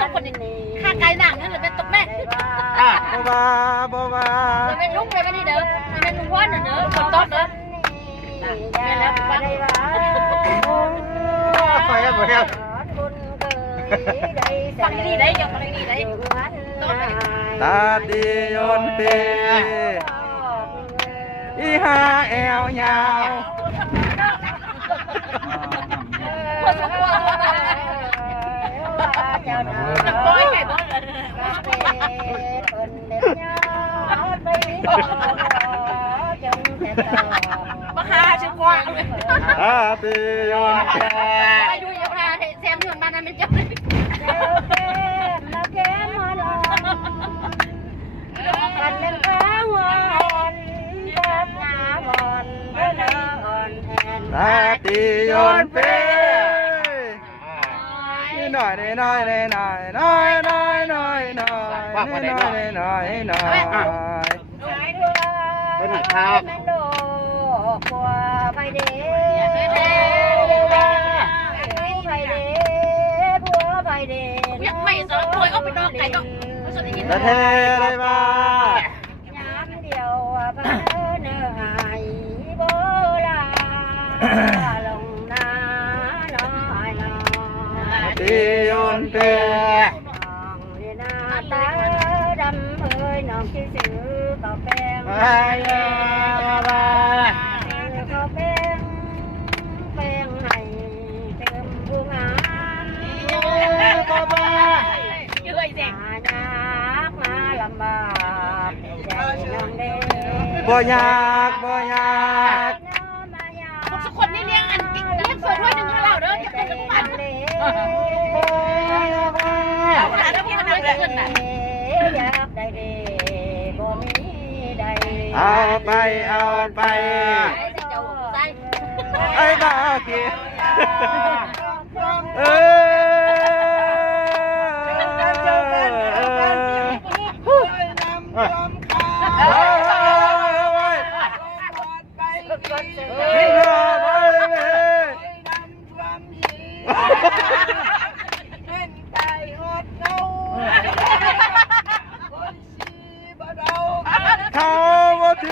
สองคนนี่ข้าไกลหนังนั่นเลยเป็นตกแม่อะบ่ว่าบ่ว่าเลยเป็นลุงเลยเป็นนี่เด้อเลยเป็นลุงพ่อเด้อเด้อคนต้นเด้อแม่แล้วบ้านไปแล้วไปแล้วฟังดีได้ยังฟังดีได้ต้นตาดีโยนเปอีหาแอวยาว มาหาชื่อกว้างเลยตาดีโยนเปอายุเยอะนะแซมอยู่บ้านนั้นเป็นเจ้าตาดีโยนเปนี่หน่อยนี่หน่อยนี่หน่อยน้อยน้อยน้อยน้อยนี่หน่อยนี่หน่อยน้อย ไปไหนครับไปเด้ยังไม่สารป่วยเอาไปนอกไก่ก็รู้สึกอย่างนี้ตะเทได้บ่าย้ำเดียวพระเนื้อหายโบราลงนาน้อยน้อยดีโยนเปน้องเรนาตาดำเอ้ยน้องชื่ซื้อ ต่อแป้งไปแล้วไปก็แป้งแป้งให้เติมผู้งานมก็ไปเยอะเด็กมายากมาลำบากใจน้องเด้บ่ยากบ่ยากคนสักคนนี่เลี้ยงอันเลี้ยงสวยด้วยหนึ่งเราเด้อจะเป็นสักวันเอาขนาดนั้นพี่มันเลยเงินน่ะ อยากได้เด้บ่มีใด เอาไปเอาไปเจ้าใส่ไอ้บ้าขี้เอเขา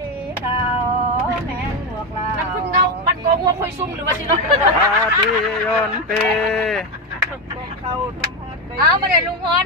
สีขาวแม่นหมวกลามันคุณเงามันโกหัวคุยซุ่มหรือว่าสิเนาะอาตียอนเปเอามาเดี๋ยวลุงพร